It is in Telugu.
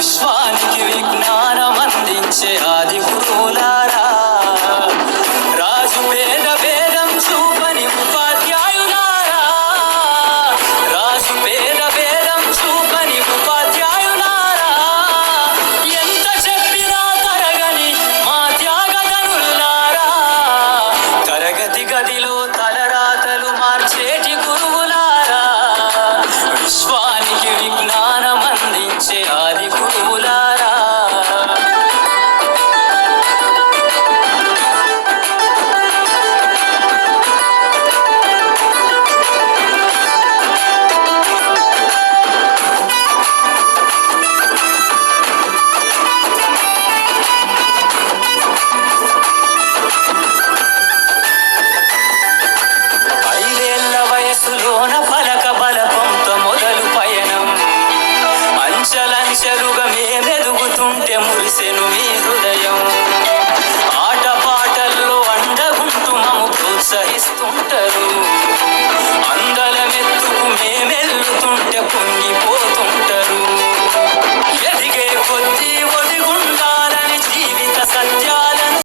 విశ్వానికి విజ్ఞానం అందించే ఆది గురువులారా, రాజు పేద భేదం చూపని ఉపాధ్యాయులారా, రాజు పేద భేదం చూపని ఉపాధ్యాయులారా, ఎంత చెప్పినా తరగని మా త్యాగధనులారా, తరగతి గదిలో తలరాతలు మార్చేటి గురువులారా, విశ్వానికి విజ్ఞానం అందించే ఆది గురువులారా. ఐదేళ్ల వయసులోన పలక బలపంతో మొదలు పయనం, అంచెలంచెలుగా మేమెదుగుతుంటే మురిసెను మీ హృదయం, ఆటపాటల్లో అండగుంటూ మము ప్రోత్సహిస్తుంటారు, అందలమెత్తుకు మేమెల్లుతుంటే పొంగిపోతుంటారు, ఎదిగే కొద్దీ